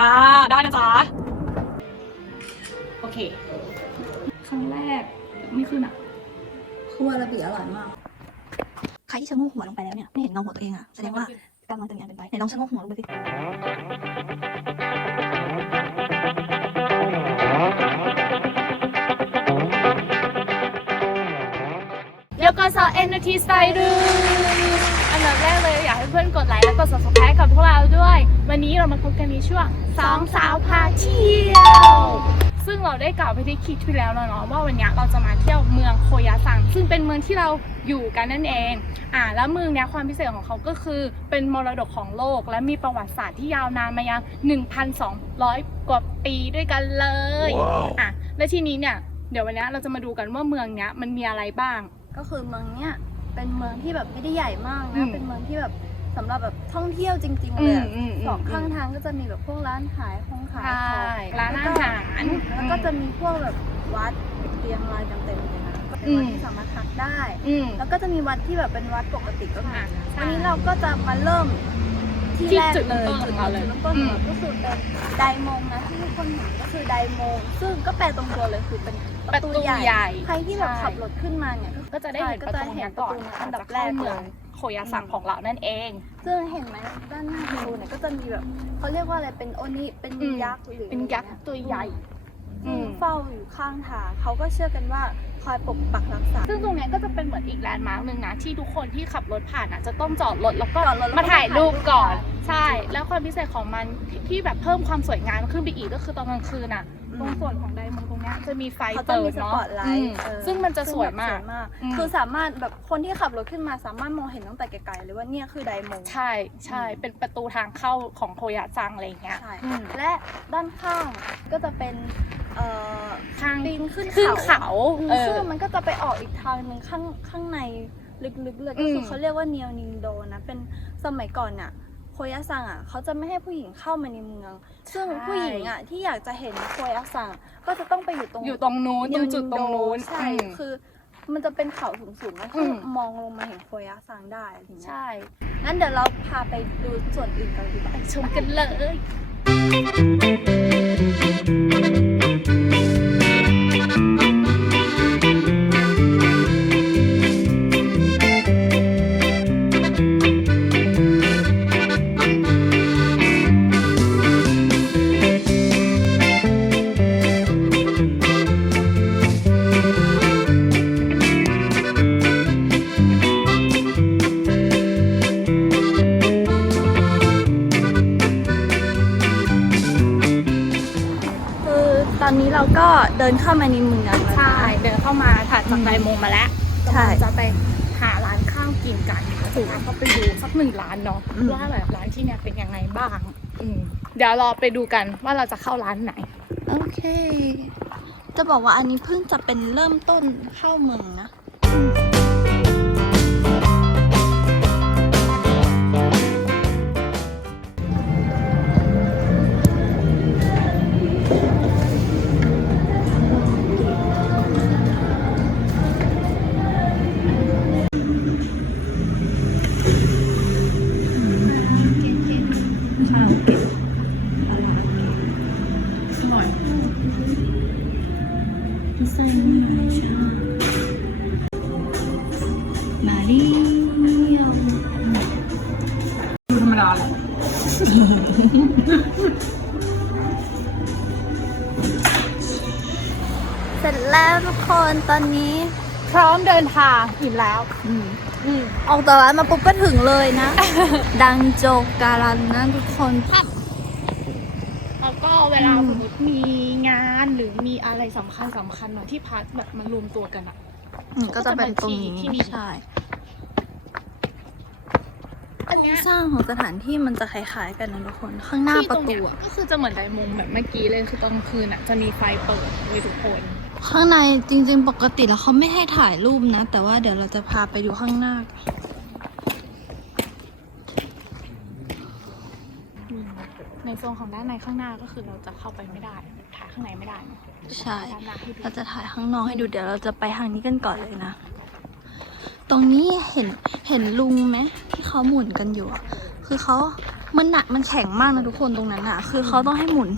อ่า ได้นะจ๊ะ โอเค ครั้งแรกไม่ขึ้นอะครัวระเบียอร่อยมาก ใครที่ชะโงกหัวลงไปแล้วเนี่ย ไม่เห็นเงาหัวตัวเองอะแสดงว่ากำลังจะมีอันเป็นไปไหนลองชะโงกหัวลงไปสิเดี๋ยวก็สอเอ็นทีสไตล์ดู อันดับแรกเลยอยากให้เพื่อนกดไลค์และกด subscribe กับพวกเราด้วย วันนี้เรามาพบกันในช่วงสองสาวพาเที่ยว ซึ่งเราได้กล่าวไปที่คลิปที่แล้วแล้วเนาะว่าวันนี้เราจะมาเที่ยวเมืองโคยาซังซึ่งเป็นเมืองที่เราอยู่กันนั่นเอง อ่า แล้วเมืองเนี้ยความพิเศษของเขาก็คือเป็นมรดกของโลก และมีประวัติศาสตร์ที่ยาวนานมายัง 1,200 กว่าปีด้วยกันเลยอะและทีนี้เนี่ยเดี๋ยววันนี้เราจะมาดูกันว่าเมืองเนี้ยมันมีอะไรบ้าง ก็คือเมืองเนี้ย เป็นเมืองที่แบบไม่ได้ใหญ่มากอืนะมเป็นเมืองที่แบบสำหรับแบบท่องเที่ยวจริง ๆ เลยอะอืมอืมอืม สองข้างทางก็จะมีแบบพวกร้านขายของขายใช่ของร้านอาหารแล้วก็จะมีพวกแบบวัดเรียงรายกันเต็มเลยนะก็เป็นวัดที่สามารถพักได้ อืม แล้วก็จะมีวัดที่แบบเป็นวัดปกติก็มีอะใช่ วันนี้เราก็จะมาเริ่ม ที่ที่แรกจุดเลยเริ่มต้นของเราเลยจุดเริ่มต้นของเราอืมก็คือเป็นไดมงนะที่ทุกคนเห็นก็คือไดมง ซึ่งก็แปลตรงตัวเลยคือเป็นประตูประตูใหญ่ใหญ่ ใครที่แบบใช่ขับรถขึ้นมาเนี่ย ก็จะได้เห็นใช่ประตูก็จะเห็เนี้นยก่อนประตูเนี้ยอันดับจะเข้าแรกเลยเมืองโคยาสังของเรานั่นเอง ซึ่งเห็นไหมด้านหน้าประตูเนี่ยก็จะมีแบบเขาเรียกว่าอะไรเป็นโอนิเป็นอืม ยักษ์หรือเป็นยักษ์ตัวใหญ่ อืซึ่งมเฝ้าอยู่ข้างทางเขาก็เชื่อกันว่าคอยปกปักรักษา ซึ่งตรงเนี้ยก็จะเป็นเหมือนอีกแลนด์มาร์กหนึ่งนะ ที่ทุกคนที่ขับรถผ่านอะจะต้องจอดรถแล้วก็จอดรถแล้วก็มาถ่ายรูปก่อน ถ่ายรูปใช่ แล้วความพิเศษของมันที่ที่แบบเพิ่มความสวยงามขึ้นไปอีกก็คือตอนกลางคืนอะ ตรงส่วนของ เนี้ยจะมีไฟเขาจะเปิมีดสเนาะปอตไลอืท์มเออซึ่งมันจะสวยมากซึ่งแบบอืม คือสามารถแบบคนที่ขับรถขึ้นมาสามารถมองเห็นตั้งแต่ไกลๆเลยว่าเนี่ยคือไดมงใช่ใช่เป็นประตูทางเข้าของโคยาซังอะไรอย่างเงี้ยใช่ อืมและด้านข้างก็จะเป็นเอ่อทางปีนขึ้นขึ้นเขา เขาอืมเออซึ่งมันก็จะไปออกอีกทางหนึ่งข้างข้างในลึกๆเลยก็คือมเขาเรียกว่าเนียวนิงโดนะ เป็นสมัยก่อนน่ะ โคยาซังอะเขาจะไม่ให้ผู้หญิงเข้ามาในเมือง ซึ่งผู้หญิงอะที่อยากจะเห็นโคยาซังก็จะต้องไปอยู่ตรงอยู่ตรงนู้นตรงจุดตรงนู้นใช่อืมคือ มันจะเป็นเขาสูงๆนะอืที่มมองลงมาเห็นโคยาซังได้อะไรอย่างเงี้ยใช่งั้นเดี๋ยวเราพาไปดูส่วนอื่นกันดีกว่าไปชมกันเลย ดินเข้ามาในเมืองแล้วนะใช่ เดินเข้ามาผ่านจากไดโมงมาแล้วใช่ กำลังจะไปหาร้านข้าวกินกันถึงก็ไปดูสักหนึ่งร้านเนาะอืมว่าแบบร้านที่เนี่ยเป็นยังไงบ้างอืมเดี๋ยวรอไปดูกันว่าเราจะเข้าร้านไหน โอเค จะบอกว่าอันนี้เพิ่งจะเป็นเริ่มต้นเข้าเมืองนะม คนตอนนี้พร้อมเดินทางอิ่มแล้วอืมอืมออกจากร้านมาปุ๊บก็ถึงเลยนะ ดังโจการันนะทุกคนแล้วก็เวลาอืมสมมติมีงานหรือมีอะไรสำคัญสำคัญเนาะที่พักแบบมารวมตัวกันอะอืมก็จะเป็นตรงนี้ที่นี่ใช่อันเนี้ยสร้างของสถานที่มันจะคล้ายๆกันนะทุกคนข้างหน้าประตูอะก็คือจะเหมือนไดมงแบบเมื่อกี้เลยคือตอนกลางคืนอะจะมีไฟเปิดเลยทุกคน ข้างในจริงๆ ปกติแล้วเขาไม่ให้ถ่ายรูปนะ แต่ว่าเดี๋ยวเราจะพาไปดูข้างหน้า ในโซนของด้านในข้างหน้าก็คือเราจะเข้าไปไม่ได้ถ่ายข้างในไม่ได้นะใช่ ด้านหน้าให้ดูเราจะถ่ายข้างนอกให้ดูเดี๋ยวเราจะไปทางนี้กันก่อนเลยนะ ตรงนี้เห็นเห็นลุงไหมที่เขาหมุนกันอยู่อะคือเขามันหนักมันแข็งมากนะทุกคนตรงนั้นอะคือเขาต้องให้หมุน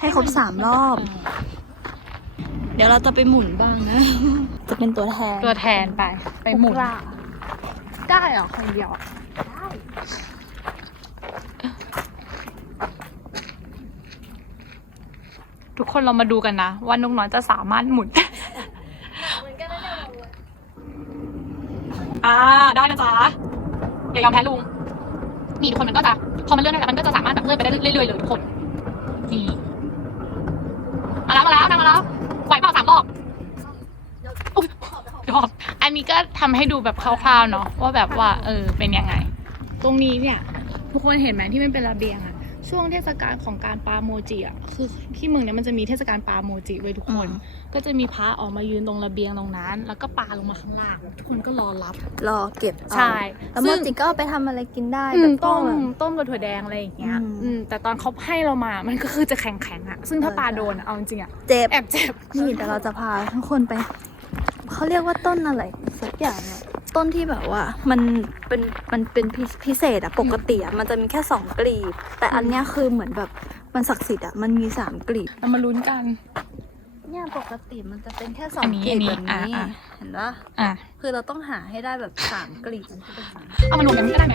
ให้ครบสามรอบ เดี๋ยวเราจะไปหมุนบ้างนะ จะเป็นตัวแทนตัวแทนไป ไปหมุนพวกเราได้เหรอคนเดียวอะทุกคนเรามาดูกันนะว่านกน้อยจะสามารถหมุนอ่าได้นะจ๊ะอย่ายอมแพ้ลุง นี่ทุกคนมันก็จะพอมันเลื่อนได้แล้วมันก็จะสามารถแบบเลื่อนไปได้เรื่อยๆเลยทุกคนนี่ มาแล้วมาแล้วนะมาแล้วไหวเปล่าสามรอบอุ๊ยยอมอันนี้ก็ ทำให้ดูแบบคร่าวๆเนาะว่าแบบว่าเออเป็นยังไง ตรงนี้เนี่ยทุกคนเห็นไหมที่มันเป็นระเบียงอะช่วงเทศกาลของการปาโมจิอะคือที่เมืองเนี้ยมันจะมีเทศกาลปาโมจิไว้ยทุกคนก็จะมีพระออกมายืนตรงระเบียงตรงนั้น แล้วก็ปาลงมาข้างล่างทุกคนก็รอรับ รอเก็บเอาใช่แล้วโมจิก็เอาไปทำอะไรกินได้อืแบมบต้มอะต้มกับถั่วแดงอะไรอย่างเงี้ยอืม อืมแต่ตอนเขาให้เรามามันก็คือจะแข็งแข็งๆอะซึ่งถ้าเออปลาใช่โดนอะเอาจริงๆอะเจ็บ แอบเจ็บ นี่แต่เราจะพาทุกคนไป เขาเรียกว่าต้นอะไรสักอย่างอะต้นที่แบบว่ามันเป็นมันเป็นพิพิเศษอะปกติอะมันจะมีแค่สองกลีบ แต่อันเนี้ยคือเหมือนแบบมันศักดิ์สิทธิ์อะมันมีสามกลีบเรามาลุ้นกัน เนี่ยปกติมันจะเป็นแค่สออังนนี้กลีบอันนี้แบบนี้อะอะ เห็นปะอะ คือเราต้องหาให้ได้แบบสามกลีบมันจะเป็นสาม เอามารวมกันก็ได้ไหม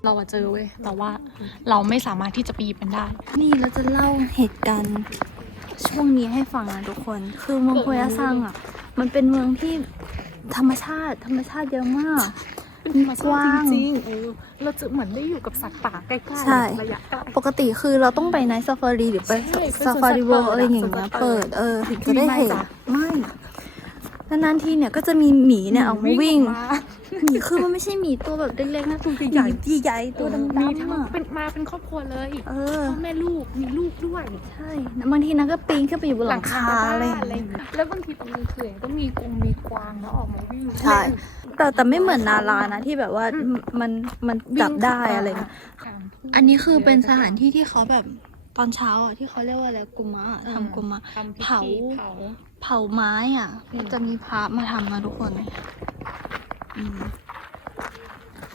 เคเราอะเจอเว้ยแต่ว่าเราไม่สามารถที่จะไปหยิบมันได้ นี่เราจะเล่าเหตุการณ์ช่วงนี้ให้ฟังนะทุกคน คือเมืองโคยาซังอะ มันเป็นเมืองที่ธรรมชาติ ธรรมชาติเยอะมากเป็นธรรมชาติจริงๆเออเราจะเหมือนได้อยู่กับสัตว์ป่าใกล้ๆใช่ระยะใกล้ ปกติคือเราต้องไปไนท์ซาฟารีหรือไปใช่ไปสวนซาฟารีสัตว์เวิลเปิดอะไรอย่างเงี้สวนสัยตว์เปิเปิดดเออถึงจะได้ไม่เห็นจ้ะไม่ นานๆทีเนี่ยก็จะมีหมีเนี่ยออกมาวิ่งออกมาหมีคือมันไม่ใช่หมีตัวแบบเล็กๆนะตัวใหญ่ๆใหญ่ๆตัวดมีทั้งำๆอะเป็นมาเป็นครอบครัวเลยเออพ่อแม่ลูกมีลูกด้วยใช่บางทีนะก็ปีนขึ้นไปอยู่บนหลังคาอะไรอย่างอะไรเงี้ยแล้วบางทีตอนกลางคืนก็มีกงมีกวางแล้วออกมาวิ่งใช่แต่แต่ไม่เหมือนนารานะที่แบบว่ามันมันจับได้อะไรเงี้ยอันนี้คือเป็นสถานที่ที่เขาแบบต อนเช้าอะที่เขาเรียกว่าอะไรกุมะอะทำกุมะ ทำพิเผาธีเผา เผาไม้อะอืม จะมีพระมาทำนะทุกคนอืม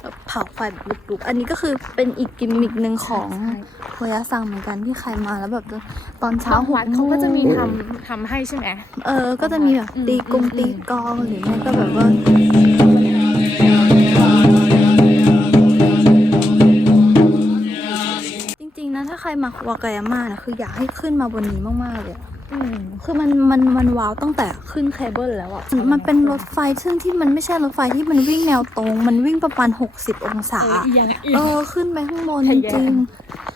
แบบเผาไฟแบบลุกๆอันนี้ก็คือเป็นอีกกิมมิกหนึ่งของโคยาซังเหมือนกันที่ใครมาแล้วแบบตอนเช้าบางวัดหโมงเขาก็จะมีทำทำให้ใช่ไหม เออ ก็จะมีแบบอืมตีกงอืม ตีกลองหรือไม่ก็แบบว่าจ ถ้าใครมาวากายาม่านะคืออยากให้ขึ้นมาบนนี้มากๆเลยอะอืมคือมันมันมันว้าวตั้งแต่ขึ้นเคเบิลแล้วอะมันเป็นรถไฟซึ่งที่มันไม่ใช่รถไฟที่มันวิ่งแนวตรง มันวิ่งประมาณ 60 องศา เอออีกอย่างอีกเออขึ้นไปข้างบนทะจแยงริง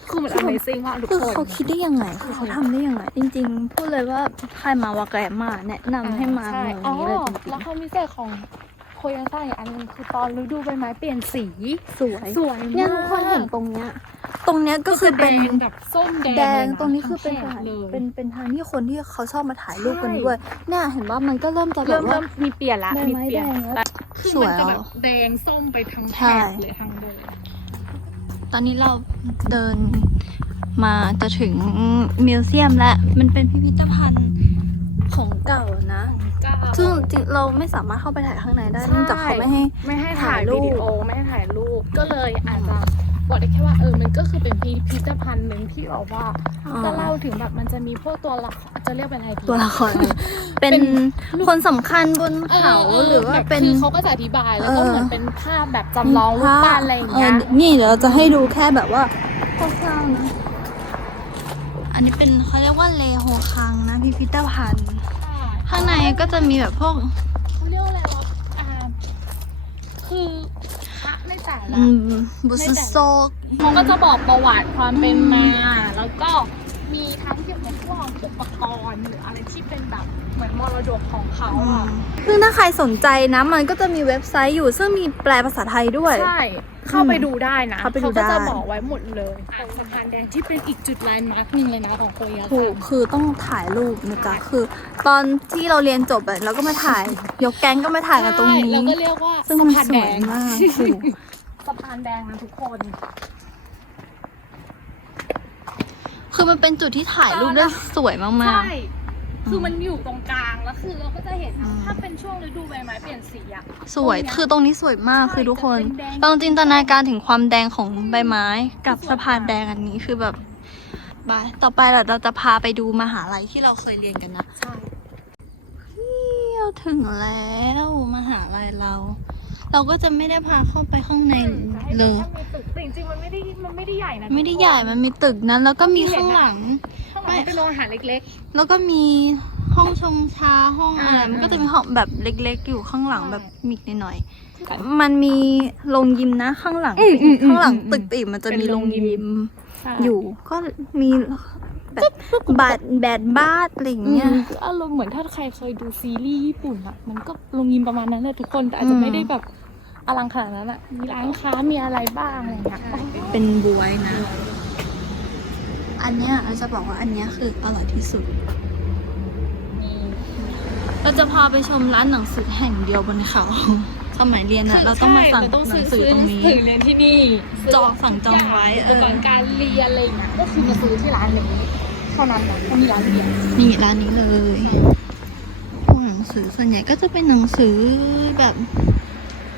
คือมัน Amazing มากทุกๆคือคนเขาคิดได้ยังไงคือเขาทำได้ยังไง จริง ๆ พูดเลยว่าใครมาวากายาม่าแนะนำให้มาใช่เมืองนี้เลยจริงแล้วเขามีเศษของโคยาซ่าอีกอันหนึงคือตอนฤดูใบไม้เปลี่ยนสีๆสวยสวยเนี่ยทุกคนเห็นตรงเนี้ย ตรงเนี้ยก็คือเป็นแดงแบบส้มแดงแดงเลยะตรงนี้คือเป็นทั้สถานเลยเป็นเป็นทางที่คนที่เขาชอบมาถ่ายรูปกันใช่ด้วยเนี่ยเห็นว่ามันก็เริ่มจะแบเริ่บมว่า เริ่มมีเปลี่ยนละใบมีไม้เปลี่ยนแดงแล้วแต่คือสวยมันจะอะแบบแดงส้มไปทั้งแถใช่ บเลยทั้งเลยตอนนี้เราเดินมาจะถึงมิวเซียมแล้วมันเป็นพิพิธภัณฑ์ของเก่านะซึ่งจริงเราไม่สามารถเข้าไปถ่ายข้างในได้เนื่องจากเขาไม่ให้ ไม่ให้ถ่ายถ่ายรูปวิดีโอไม่ให้ถ่ายรูปก็เลยอาจจะ บอกได้แค่ว่าเออมันก็คือเป็นพิพิธภัณฑ์หนึ่งที่แบบว่าจะเล่าถึงแบบมันจะมีพวกตัวละครจะเรียกเป็นอะไรดีตัวละครอะไรเป็นเป็นคนสำคัญบนเขาหรือว่าแบบเป็นคือเขาก็จะอธิบายแล้วก็เออเหมือนเป็นภาพแบบจำลองรูปปั้นอะไรอย่างเงี้ยนี่เดี๋ยวเราจะให้ดูแค่แบบว่าคร่าวๆนะอันนี้เป็นเขาเรียกว่าเลโฮคังนะพิพิธภัณฑ์ข้างในก็จะมีแบบพวกเขาเรียกว่าอะไรวะอ่าคือ พระในแต่ละ อืมบุษโซกเขาก็จะบอกประวัติความเป็นมา แล้วก็มีทั้งเกี่ยวกับพวกอุปกรณ์หรืออะไรที่เป็นแบบเหมือนมรดกของเขาอะ ซึ่งถ้าใครสนใจนะ มันก็จะมีเว็บไซต์อยู่ซึ่งมีแปลภาษาไทยด้วย ใช่ เข้าไปดูได้นะเข้าไปดูก็จะได้บอกไว้หมดเลยอ่างสะพานแดงที่เป็นอีกจุดแลนด์มาร์คหนึ่งเลยนะของโคเรียถูกคือต้องถ่ายรูปนะจ๊ะคือ ตอนที่เราเรียนจบอะเราก็มาถ่าย ยกแก๊งก็มาถ่ายกันตรงนี้ใช่แล้วก็เรียกว่าซึ่งสะมันพานสแดวยงมากถูกสะพานแดงนะทุกคน คือมันเป็นจุดที่ถ่ายรูปได้สวยมากใช่ คือมันอยู่ตรงกลางแล้วคือเราก็จะเห็นอืมถ้าเป็นช่วงฤดูใบไม้เปลี่ยนสีอะๆสวยตรงเนี้ยคือตรงนี้สวยมาก ใช่คือทุกคนจะเป็นแดง ลองจินตนาการถึงความแดงของใบไม้ กับสะพานแดงอันนี้คือแบบบายต่อไปเราจะพาไปดูมหาลัยที่เราเคยเรียนกันนะ ใช่เราถึงแล้วมหาลัยเรา เราก็จะไม่ได้พาเข้าไปข้างในเลยถ้ามีตึกแต่จริงๆมันไม่ได้มันไม่ได้ใหญ่นะไม่ได้ใหญ่ มันมีตึกนั้น แล้วก็มีข้างหลัง ข้างหลังเป็นโรงอาหารเล็กแล้วก็มีห้องชงชาห้องอะไรอ่ามัมันก็จะมีห้องแบบเล็ก ๆ อยู่ข้างหลังใช่แบบมิกหน่อยๆมันมีโรงยิมนะข้างหลังอืมอืมอืมข้างหลังอืมตึกติมันจะเป็นมีโรงยิมๆใช่อยู่ก็มีแบบบาดแบดบาดอะไรอย่างอืเงี้ยมอารมณ์เหมือนถ้าใครเคยดูซีรีส์ญี่ปุ่นอะมันก็โรงยิมประมาณนั้นแหละทุกคนแต่อาจจะอืมไม่ได้แบบอลังขนาดนั้นอะมีร้านค้ามีอะไรบ้างอะไรอย่างเงี้ยเป็นบวยนะ อันเนี้ยเราจะบอกว่าอันเนี้ยคืออร่อยที่สุด เราจะพาไปชมร้านหนังสือแห่งเดียวบนเขาสมัยเรียนอะเราต้องมาสั่งหนังสือตรงนี้ถึงเรียนที่นี่จองสั่งจองไว้อุปกรณ์การเรียนอะไรอย่างเงี้ยก็คือมาซื้อที่ร้านนี้เท่านั้นนะเขามีร้านเดียวนี่ร้านนี้เลยพวกหนังสือส่วนใหญ่ก็จะเป็นหนังสือแบบ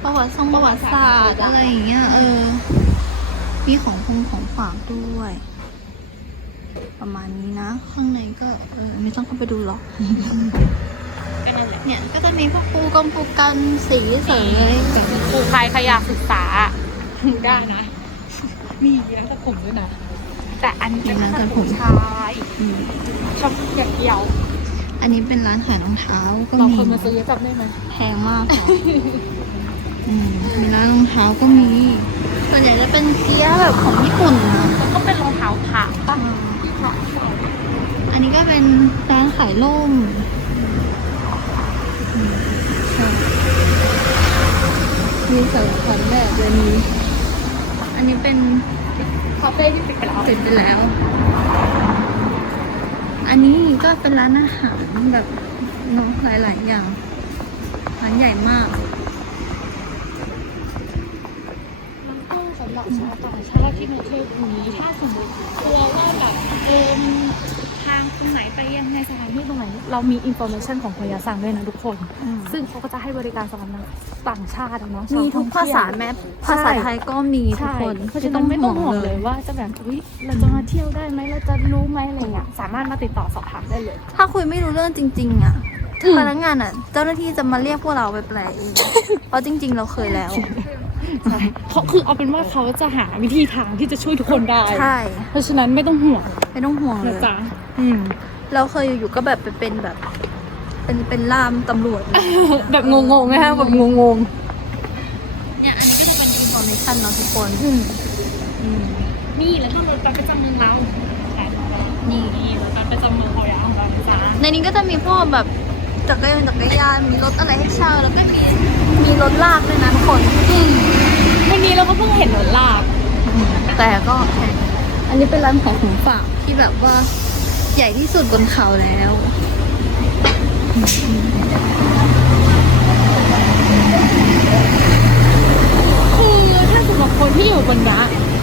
ประวัติทรงประวัติศาสตร์อะไรอย่างเงี้ยเออ มีของพงของฝากด้วย ประมาณนี้นะ ข้างในก็เออไม่ต้องเข้าไปดูหรอกก็นั่นแหละเนี่ยก็จะมีพวกปูกำปูกันสีเสยแบบครูใครใครอยากศึกษาได้นะ มีร้านตัดผมด้วยนะ แต่อันนี้เป็นร้านตัดผมชายอืมชอบอย่างเดียว อันนี้เป็นร้านขายรองเท้าก็บางมีคนมาซื้อจำได้ไหมแพงมากค่ะอืมมีร้านรองเท้าก็มี ส่วนใหญ่จะเป็นเกียร์แบบของญี่ปุ่นนะแล้วก็เป็นรองเท้าผ้าป่ะอันนี้ก็เป็นร้านขายร่มอืมค่ะมีสารพัดแบบเลยนี้อันนี้เป็น คาเฟ่ที่ปิดไปแล้วปิดไปแล้ว อันนี้ก็เป็นร้านอาหารแบบเนาะหลาย ๆ อย่าง ร้านใหญ่มากแล้วก็สำหรับชาวต่างชาติที่มาเที่ยวตรงนี้ถ้าสมมติกลัวว่าแบบเออมันทางตรงไหนไปยังไงสถานที่ตรงไหน เรามีอินโฟเมชันของคนยาซังด้วยนะทุกคนซึ่งเขาก็จะให้บริการสำหรับนักต่างชาติอะเนาะมีทุกภาษาชวท่องเที่ยวแม้ภาษาไทยก็มีทุกใช่คนเพราะฉะนั้นไม่ต้องห่วงเลยว่าจะแบบเฮ้ยเราจะมาเที่ยวได้ไหมเราจะรู้ไหมอะไรเงี้ยสามารถมาติดต่อสอบถามได้เลย ถ้าคุยไม่รู้เรื่องจริง ๆ อะอืม พนักงานอะ เจ้าหน้าที่จะมาเรียกพวกเราไปแปลเองเพราะจริง ๆ เราเคยแล้ว เขาคือเอาเป็นว่าเขาจะหาวิธีทางที่จะช่วยทุกคนได้ ใช่ เพราะฉะนั้นไม่ต้องห่วงไม่ต้องห่วงเลนะย จ๊ะอืม เราเคยอยู่ๆก็แบบไปเป็นแบบ เป็นเป็นล่ามตำรวจ แบบงงๆนะฮะแบบงงเนี่ยอันนี้ก็จะเป็นอินโฟเมชันเนาะทุกคน ๆอืมอืม นี่แล้วก็รถบัสประจำเมืองเราแต่นี่นี่รถบัสประจำเมืองเราอย่างของเรานะจ๊ะในนี้ก็จะมีพวกแบบจักรยานจักรยานมีรถอะไรให้เช่าแล้วก็มีมีรถลากด้วยนะทุกคน อืมวั นนี้เราก็เพิ่งเห็นรถลากแต่ก็แพงอันนี้เป็นร้านของของฝากที่แบบว่าใหญ่ที่สุดบนเขาแล้วคือถ้าสำหรับคนที่อยู่บนเนี้ย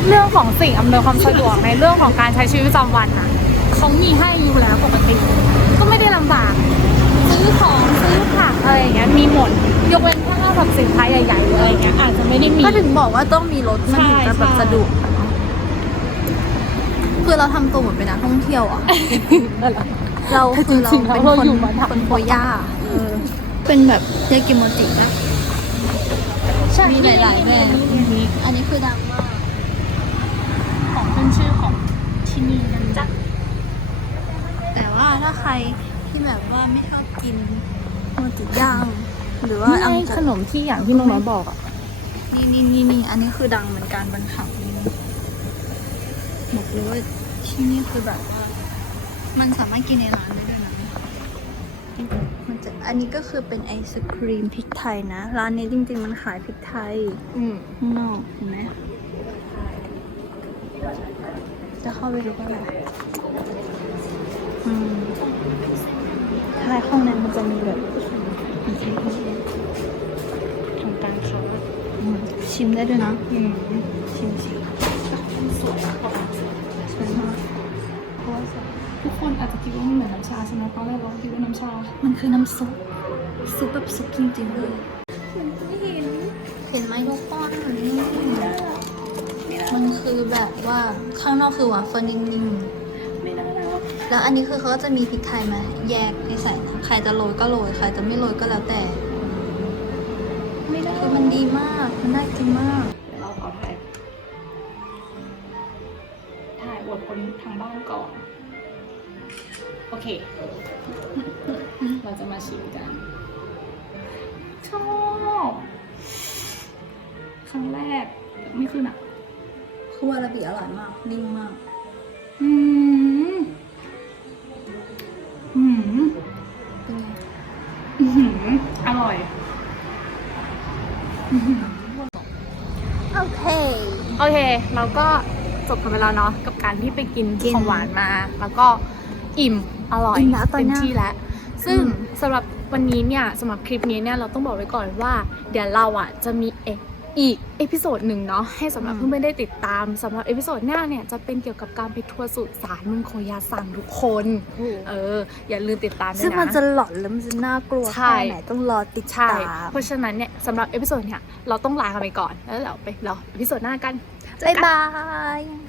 เรื่องของสิ่งอำนวยความสะดวกในเรื่องของการใช้ชีวิตประจำวันน่ะเขามีให้อยู่แล้วปกติ ก็ไม่ได้ลำบาก ซื้อของซื้อผักอะไรอย่างเงี้ยมีหมด ยกเว้นถ้าห้างสรรพสินค้าใหญ่ๆอะไรอย่างเงี้ยอาจจะไม่ได้มี ก็ถึงบอกว่าต้องมีรถมันถึงจะแบบใช่สะดวกคือเราทำตัวเหมือนเป็นนักท่องเที่ยวอะนั่นแหละเราคือเราจริงๆแล้วเป็นเราคนอยู่มาทำคนโคย่าเออเป็นแบบยากิโมจินะมีหลายๆแบรนด์มีอันนี้คือดังมาก ของขึ้นชื่อของที่นี่นะจ๊ะแต่ว่าถ้าใครที่แบบว่าไม่ชอบกินโมจิย่าง หรือว่านี่อังไงกขนมที่อย่างที่น้องน้อยบอกอะ นี่นี่นี่นี่อันนี้คือดังเหมือนกันบนเขานี่บอกเลยว่าที่นี่คือแบบว่า มันสามารถกินในร้านได้ด้วยนะมันจะอันนี้ก็คือเป็นไอศครีมพริกไทยนะ ร้านนี้จริง ๆ มันขายพริกไทย อืมข้างนอกเห็นไหมจะเข้าไปดูก็ได้อืมใช่ข้างในมันจะมีแบบ ทางการค้าอืมชิมได้ด้วยนะอืมชิมชิมสวยออกมาสวยสวยมากเพราะว่าสวยทุกคนอาจจะคิดว่ามันเหมือนน้ำชาใช่ไหมตอนแรกเราก็คิดว่าน้ำชา มันคือน้ำซุปซุปแบบซุปจริงๆเลยเห็นไหมทุกคนนี่มันคือแบบว่าข้างนอกคือวาฟเฟิลนิ่มๆไม่ได้ แล้วแล้วอันนี้คือเขาก็จะมีพริกไทยมาแยกให้ใส่นะใครจะโรยก็โรย ใครจะไม่โรยก็แล้วแต่ ไม่ได้คือมันดีมาก มันได้จริงมาก เดี๋ยวเราขอถ่าย ถ่ายอวดคนทางบ้านก่อน โอเค เราจะมาชิมกัน ชอบ ครั้งแรกแต่ไม่คือหนักคือวาราบิอร่อยมาก นิ่มมาก อืม เค เราก็จบกันไปแล้วเนาะกับการที่ไปกินกินของหวานมา แล้วก็อิ่มอร่อยอิ่มแล้วตอนเต็มเนี้ยที่แล้ว ซึ่งอืม สำหรับวันนี้เนี่ยสำหรับคลิปนี้เนี่ยเราต้องบอกไว้ก่อนว่า เดี๋ยวเราอะจะมีเอกอีกเอพิโซดหนึ่งเนาะให้สำหรับเพื่อนๆได้ติดตามสำหรับเอพิโซดหน้าเนี่ยจะเป็นเกี่ยวกับการไปทัวร์สุสานเมืองโคยาซังทุกคน เออ อย่าลืมติดตามด้วยนะ ซึ่งมันจะหลอนแล้วมันจะน่ากลัวใช่ แค่ไหนต้องรอติดใช่ ตาม เพราะฉะนั้นเนี่ยสำหรับเอพิโซดเนี่ยเราต้องลากันไปก่อน แล้วเราไปรอเอพิโซดหน้ากัน บ๊ายบาย